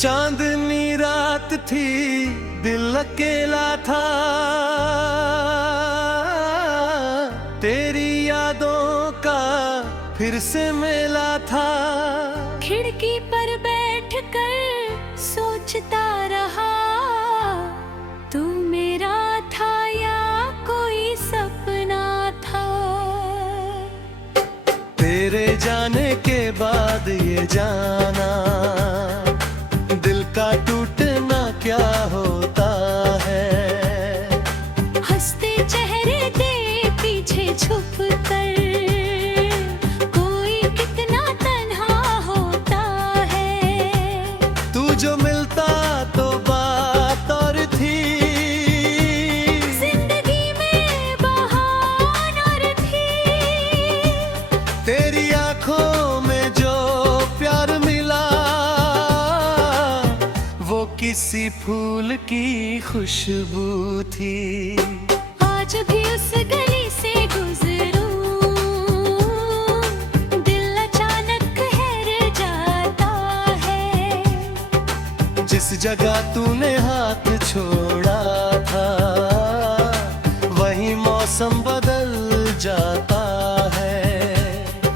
चांदनी रात थी, दिल अकेला था, तेरी यादों का फिर से मेला था। खिड़की पर बैठकर सोचता रहा, तू मेरा था या कोई सपना था। तेरे जाने के बाद ये जाना, दिल का टूटना क्या होता है। हंसते चेहरे दे पीछे छुप कर, कोई कितना तन्हा होता है। तू जो मिलता तो बात और थी, जिंदगी में बहार और थी। तेरी आंखों में जो प्यार मिला, वो किसी फूल की खुशबू थी। आज भी उस गली से गुजरूं, दिल अचानक ठहर जाता है। जिस जगह तूने हाथ छोड़ा था, वही मौसम बदल जाता है।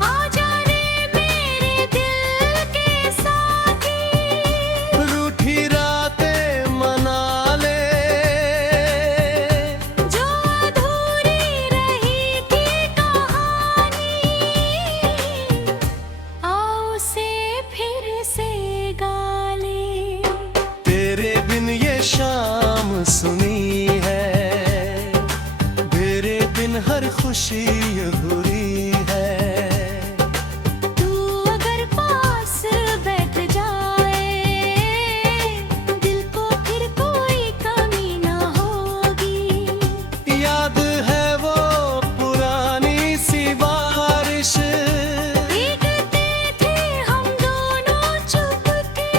आ जाने मेरे दिल के साथी, रूठी रातें मना ले, जो अधूरी रही थी कहानी, आओ से फिर से गा ले। तेरे बिन ये शाम सुनी है, तेरे बिन हर खुशी अधूरी है। तू अगर पास बैठ जाए, दिल को फिर कोई कमी ना होगी। याद है वो पुरानी सी बारिश, भीगते थे हम दोनों चुपके,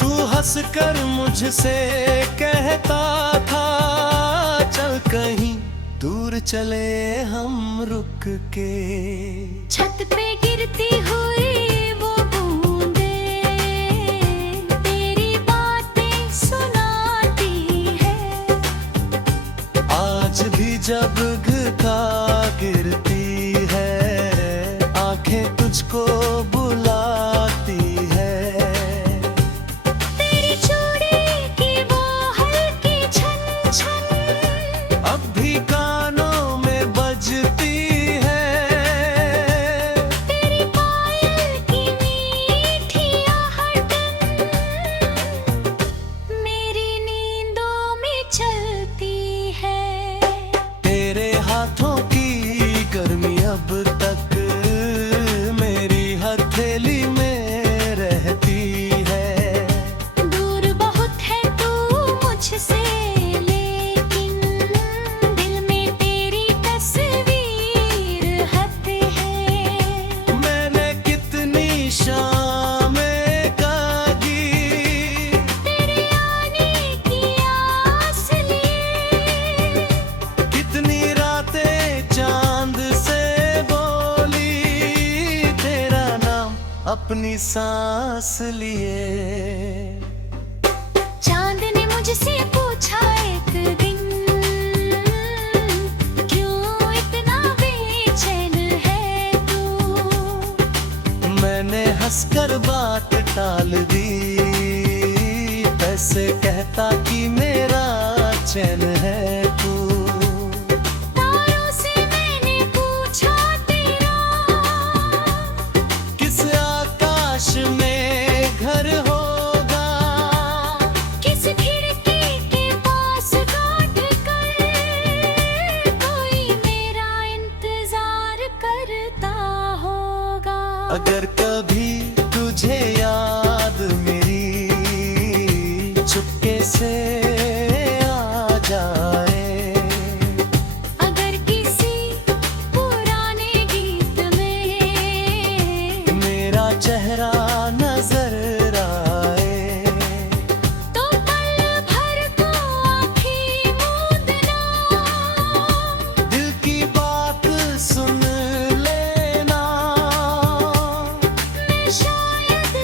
तू हंसकर मुझसे कहता था, चल कहीं दूर चले हम रुक के। छत पे गिरती हुई वो बूंदें, तेरी बातें सुनाती है। आज भी जब घटा गिरती है, आंखें तुझको बुलाती है। तेरी चूड़ी की वो हल्की छन छन, अब भी कानों में बजती है। तेरी पायल की मीठी आहटन, मेरी नींदों में चलती है। तेरे हाथों की गर्मी अब तक मेरी हथेली में रहती है। दूर बहुत है तू मुझसे, लेकिन दिल में तेरी तस्वीर हद है। मैंने कितनी शामें काटी, तेरे आने की आस लिए, कितनी रातें चांद से बोली, तेरा नाम अपनी सांस लिए। चांद ने मुझसे पूछा एक दिन, क्यों इतना बेचैन है तू। मैंने हंसकर बात टाल दी, ऐसे कहता कि मेरा चैन है तू। तारों से मैंने पूछा तेरा, किस आकाश में घर होगा, किस खिड़की के पास बैठ कर, कोई मेरा इंतजार करता होगा। अगर कभी तुझे याद मेरी चुपके से आ जाए, अगर किसी पुराने गीत में मेरा चेहरा नजर आए, तो पल भर को आँखें मूंदना, दिल की बात सुन लेना। मैं शायद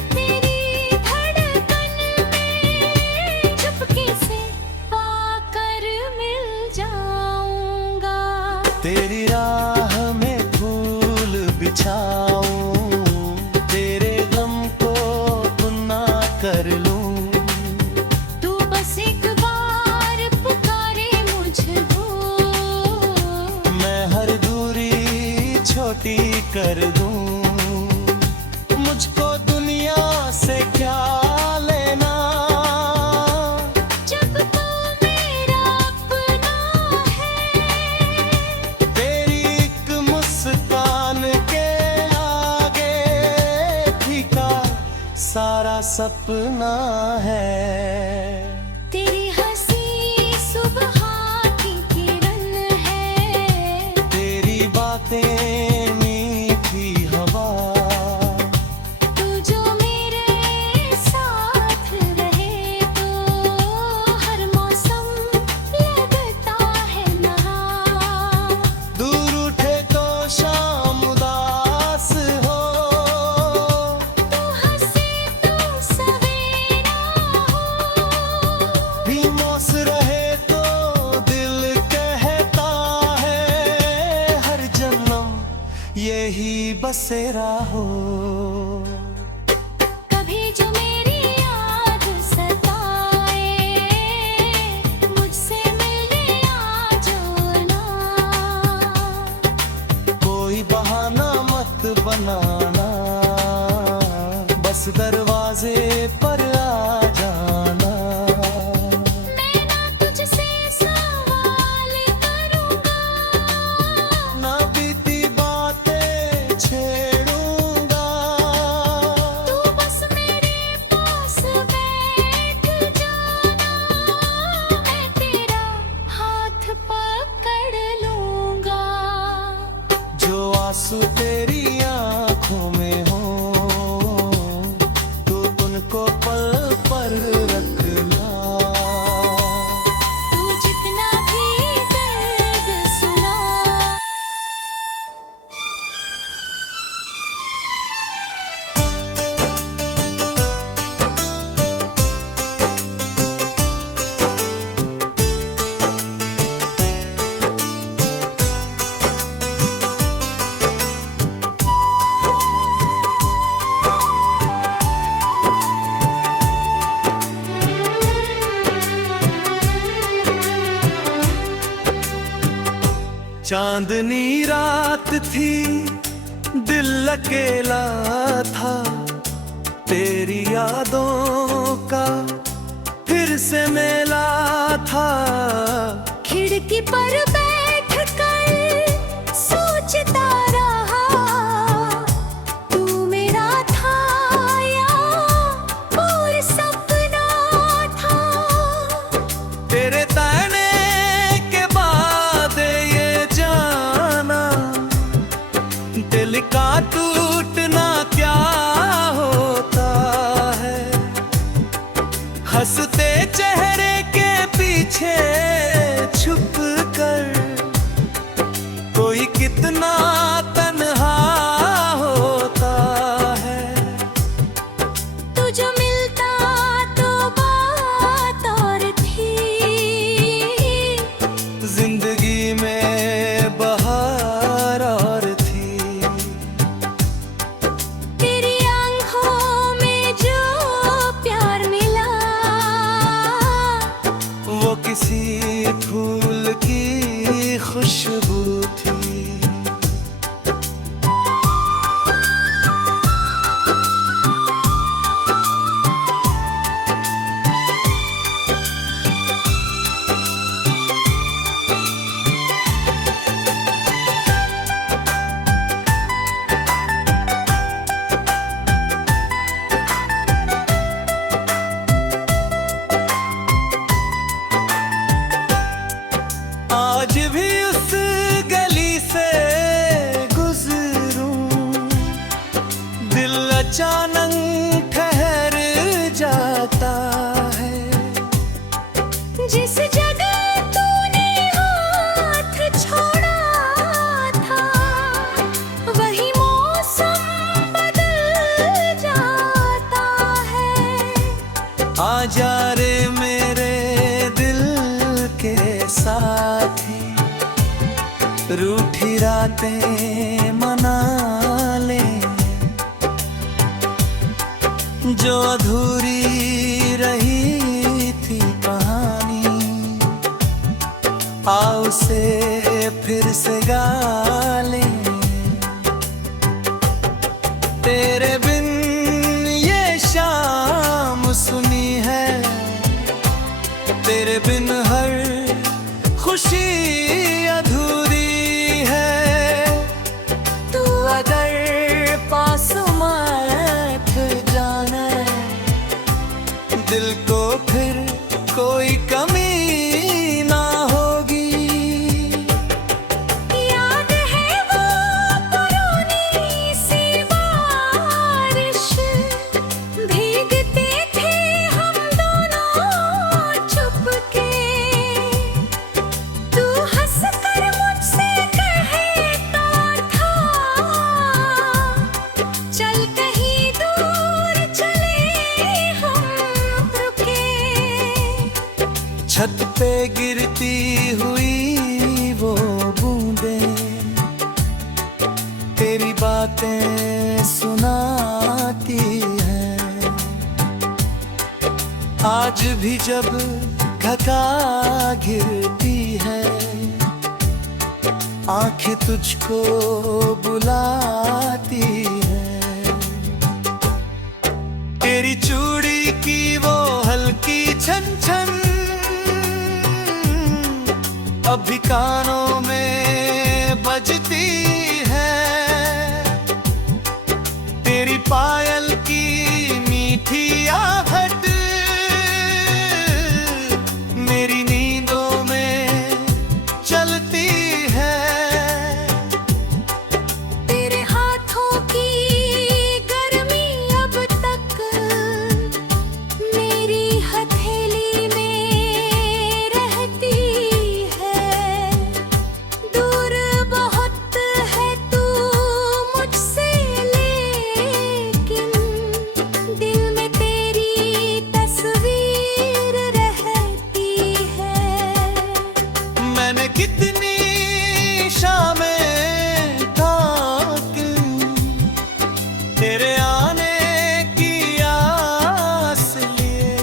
कर दूं। मुझको दुनिया से क्या लेना, जब तू मेरा अपना है। तेरी एक मुस्कान के आगे फीका सारा सपना है। तेरी हंसी सुबह की किरण है, तेरी बातें मीठी हवा, तू जो मेरे साथ रहे तो हर मौसम लगता है नहा। दूर उठे तो शाम उदास हो, तू हंसे तो सवेरा हो। बेमौस रहे तो दिल कहता है हर जन्म यही बसेरा हो। कभी जो मेरी याद सताए, मुझसे मिलने आ जाना। कोई बहाना मत बनाना, बस दरवाजे पर आ जाना। मैं ना तुझसे सवाल करूंगा, ना बीती बातें छेड़ूंगा, तू बस मेरे पास बैठ जाना। मैं तेरा हाथ पकड़ लूंगा। जो आंसू तेरी आंखों में हो तो उनको पल पर रखना। तू जितना भी दर्द सुना, चांदनी रात थी, दिल अकेला था, तेरी यादों का फिर से मेला था। खिड़की पर बैठ कर सोचता रहा, तू मेरा था या और सपना था। तेरे ताने के बाद ये जाना, दिल का टूटना क्या होता है। हंसते चेहरे के पीछे छुप कर कोई कितना तन्हा होता है। तू जो मिलता तो बात और थी, जिंदगी में बहार और थी। तेरी आंखों में जो प्यार मिला, वो किसी फूल की खुशबू थी। आज भी उस गली से गुजरूं, दिल अचानक ठहर जाता है। जिस जगह तूने हाथ छोड़ा था, वही मौसम बदल जाता है। आजा रे मेरे दिल के साथी, रूठी रातें मना ले। जो अधूरी रही थी कहानी, आओ से फिर से गा लें। पे गिरती हुई वो बूंदें तेरी बातें सुनाती हैं। आज भी जब घटा घिरती है आंखें तुझको बुलाती हैं। तेरी चूड़ी की वो हल्की छन छन अभी कानों में बजती है। तेरी पायल की मीठी आहट मेरी नींदों में चलती है। तेरे हाथों की गर्मी अब तक मेरी हथेली में रहती है। दूर बहुत है तू मुझसे लेकिन दिल में तेरी तस्वीर रहती है। मैंने कितनी शामें ताकी तेरे आने की आस लिए,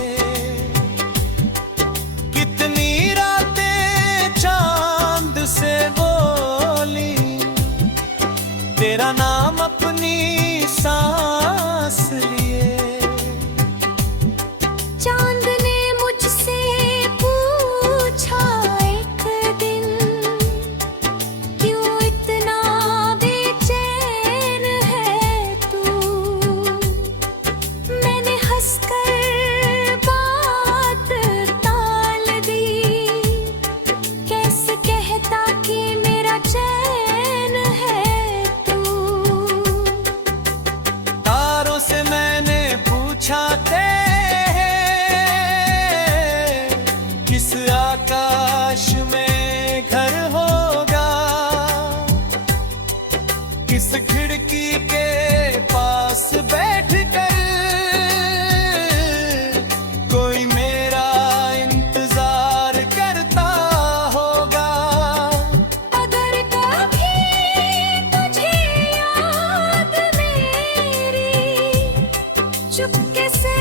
कितनी रातें चांद से बोली तेरा नाम अपनी सांस लिए। चांद ने मुझसे पूछा एक दिन क्यों इतना बेचैन है तू। मैंने हंसकर बात टाल दी, कैसे कहता कि मेरा चैन है तू। तारों से मैंने पूछा थे किस आकाश में घर होगा, किस खिड़की के पास बैठ कर कोई मेरा इंतजार करता होगा। अगर कभी तुझे याद मेरी चुपके से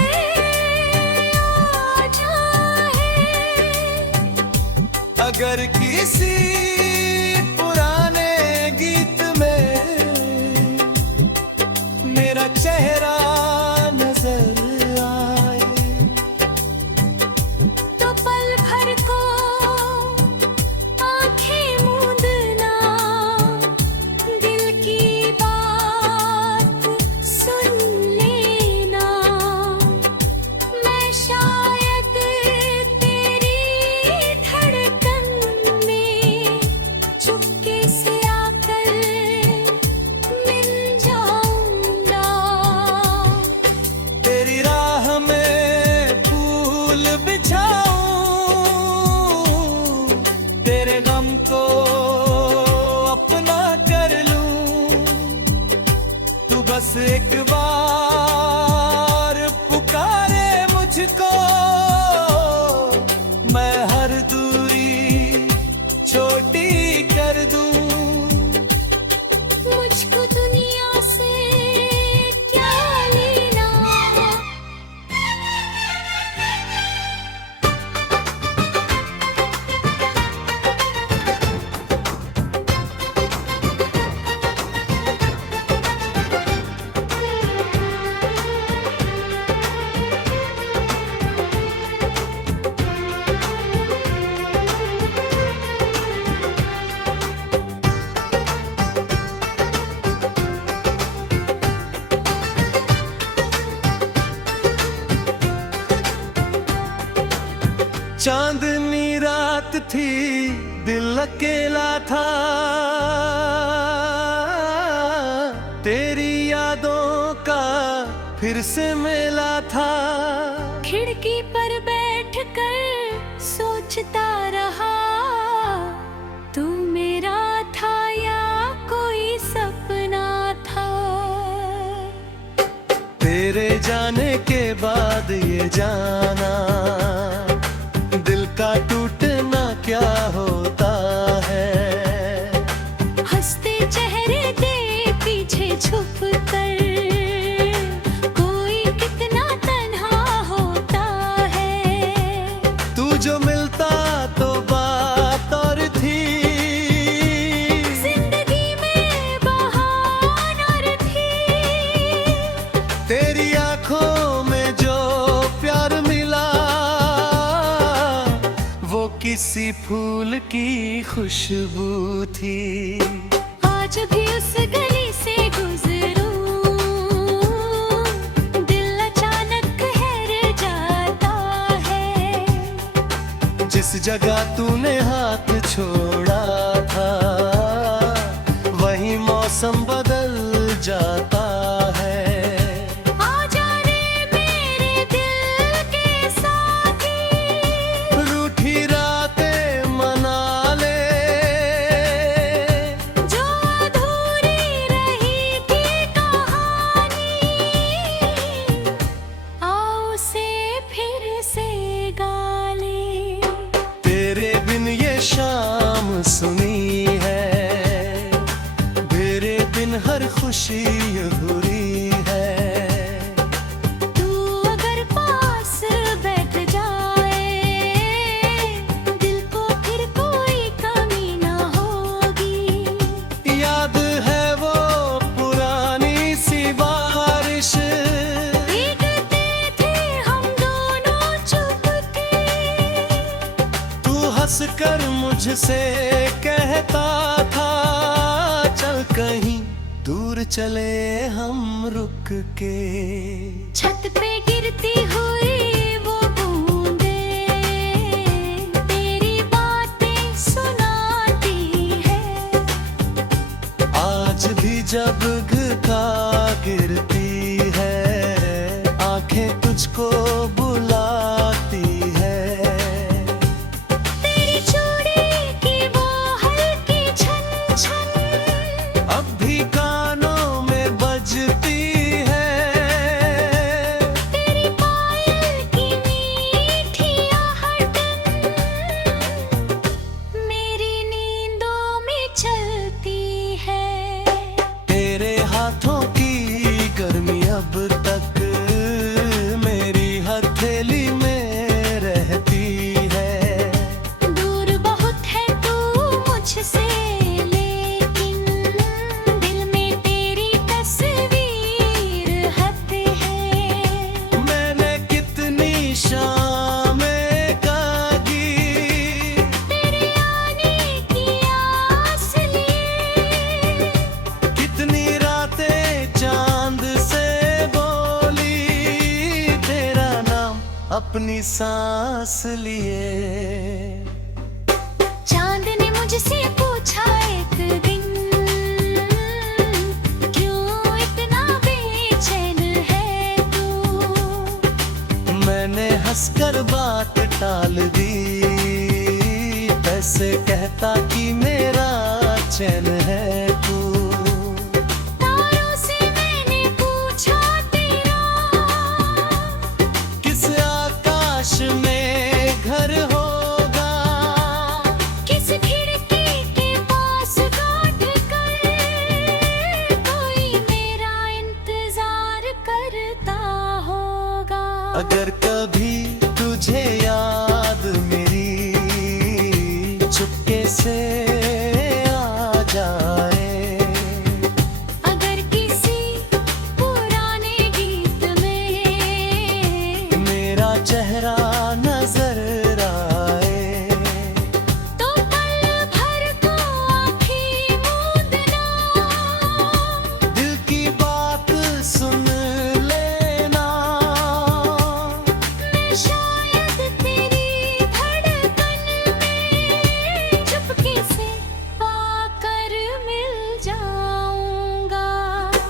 आ जाए, अगर किसी पुराने गीत में मेरा चेहरा नजर आए, तो पल भर को आंखें मूंदना, दिल की बात सुन लेना। मैं शायद तेरी धड़कन में चुपके से आकर मिल जाऊंगा। तेरी राह में फूल बिछाऊं, तेरे गम को अपना कर लूं। तू बस एक बार पुकारे मुझको, मैं हर दूरी छोटी कर दूं। मुझको दुनिया से क्या लेना। चांदनी रात थी दिल अकेला था, तेरी यादों का फिर से मेला था। खिड़की पर बैठकर सोचता रहा, तू मेरा था या कोई सपना था। तेरे जाने के बाद ये जाना दिल का टूट सी फूल की खुशबू थी। आज भी उस गली से गुजरूं, दिल अचानक ठहर जाता है। जिस जगह तूने हाथ छोड़ा था, वही मौसम बदल जाता है। आजा रे मेरे दिल के साथी, रूठी रातें मना ले, जो अधूरी रही थी कहानी, आओ से फिर से गा ले। तेरे बिन ये शाम सुनी है, तेरे बिन हर खुशी अधूरी है। तू अगर पास बैठ जाए, दिल को फिर कोई कमी ना होगी। याद है वो पुरानी सी बारिश, भीगते थे हम दोनों चुपके, तू हंसकर मुझसे कहता था, चल कहीं दूर चले हम रुक के। छत पे गिरती हुई वो बूंदें तेरी बातें सुनाती है। आज भी जब घटा गिरती है, आंखें तुझको बुलाती है। तेरी चूड़ी की वो हल्की छन छन अब भी कानों में बजती है। तेरी पायल की मीठी आहटन मेरी नींदों में चलती है। तेरे हाथों की गर्मी अब तक मेरी हथेली में रहती है। दूर बहुत है तू मुझसे, लेकिन दिल में तेरी तस्वीर हद है। मैंने कितनी शामें काटी, तेरे आने की आस लिए, कितनी रातें चांद से बोली, तेरा नाम अपनी सांस लिए। चांद ने मुझसे पूछा एक दिन, क्यों इतना बेचैन है तू। मैंने हंसकर बात टाल दी, ऐसे कहता कि मेरा चैन है तू। तारों से मैंने पूछा तेरा, किस आकाश में घर होगा, किस खिड़की के पास बैठ कर कोई मेरा इंतजार करता होगा। अगर कभी तुझे याद मेरी चुपके से आ जाए, अगर किसी पुराने गीत में मेरा चेहरा नजर आए, तो पल भर को आँखें मूंदना, दिल की बात सुन लेना। मैं शायद तेरी धड़कन में चुपके से आकर मिल जाऊंगा।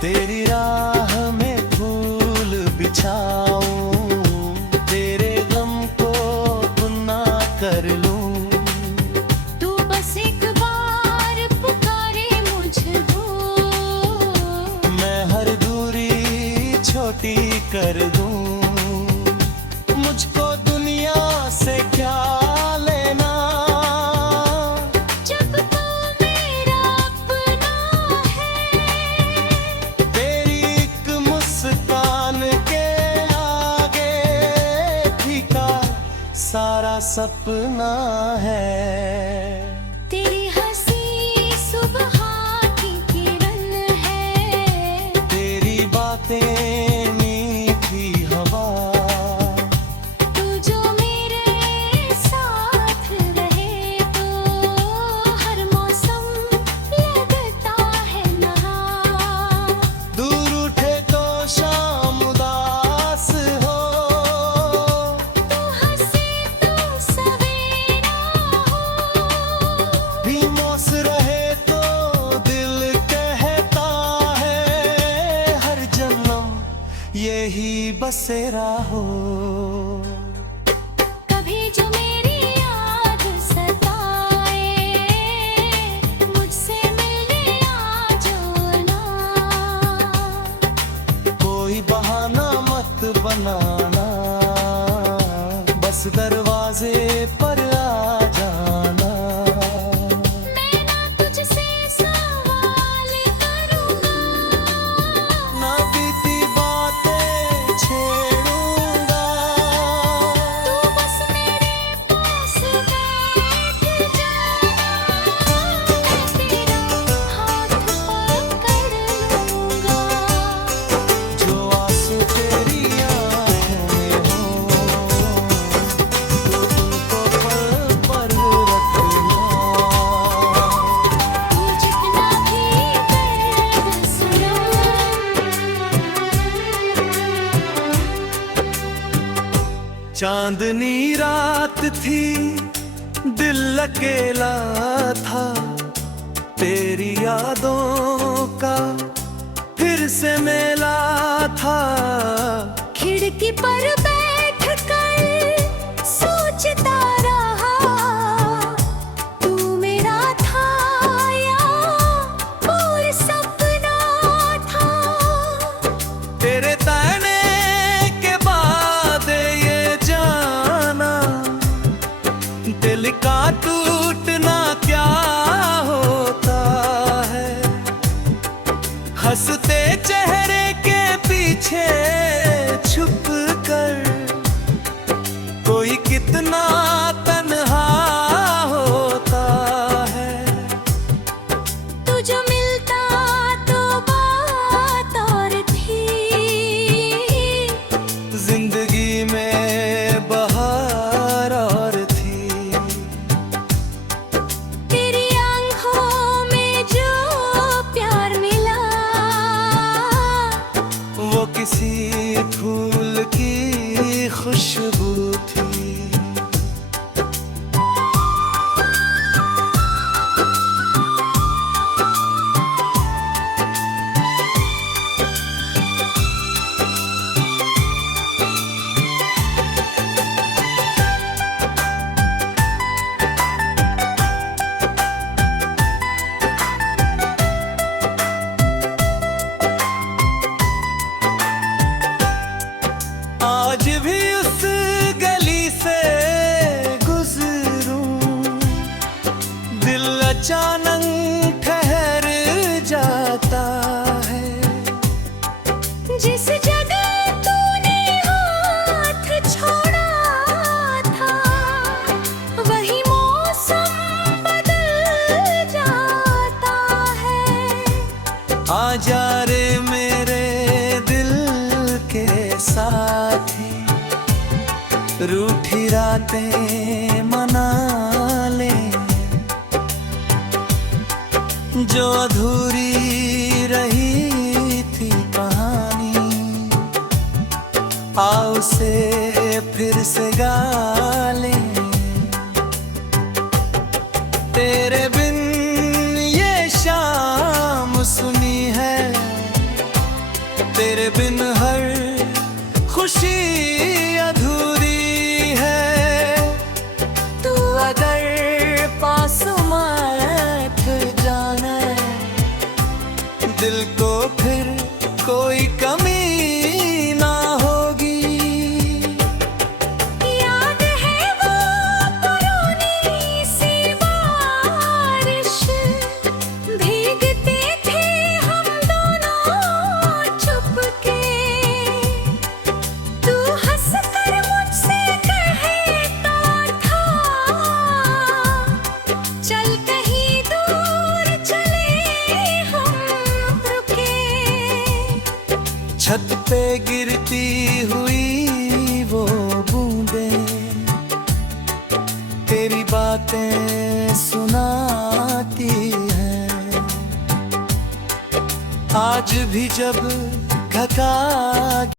तेरी राह में फूल बिछाऊं, तेरे गम को गुना कर लूं। तू बस एक बार पुकारे मुझको, मैं हर दूरी छोटी कर दूं। मुझको दुनिया से क्या लेना, जब तू मेरा अपना है। तेरी एक मुस्कान के आगे फीका सारा सपना है। तेरी हंसी सुबह की किरण है, तेरी बातें मीठी हवा, तू जो मेरे साथ रहे। बसेरा हो। कभी जो मेरी याद सताए, मुझसे मिलने आ जाना। कोई बहाना मत बनाना, बस दरवाजे पर आ जाना। मैं ना तुझसे सवाल करूंगा, ना बीती बातें छेड़ूंगा। तू बस मेरे पास बैठ जाना। मैं तेरा हाथ पकड़ लूंगा। जो आंसू तेरी आंखों में हो, तो तुमको पल पर रखना। तू जितना भी दर्द सुना, चांदनी रात थी, दिल अकेला था, तेरी यादों का फिर से मेला था। खिड़की पर बैठ कर सोचता रहा, तू मेरा था या और सपना था। तेरे ताने के बाद ये जाना, दिल का टूटना क्या होता है। हंसते चेहरे के पीछे छुप कर कोई कितना तन्हा होता है। तू जो मिलता तो बात और थी, जिंदगी में बहार और थी। तेरी आंखों में जो प्यार मिला, वो किसी फूल की खुशबू थी। आज भी उस गली से गुजरूं, दिल अचानक ठहर जाता है। जिस जगह तूने हाथ छोड़ा था, वही मौसम बदल जाता है। आजा रे मेरे दिल के साथी, रूठी रातें मना ले। जो अधूरी रही थी कहानी, आओ से फिर से गा ले। तेरे बिन ये शाम सुनी है, तेरे बिन हर खुशी अधूरी है। तू अगर पास मत जाना, दिल को फिर कोई कमी ना होगी। याद है वो पुरानी सी बारिश, भीगते थे हम दोनों चुपके। तू हंस कर मुझसे कहता था, चल कहीं दूर चले हम रुके। छत पे गिरती हुई वो बूंदें, तेरी बातें सुनाती हैं। आज भी जब घटा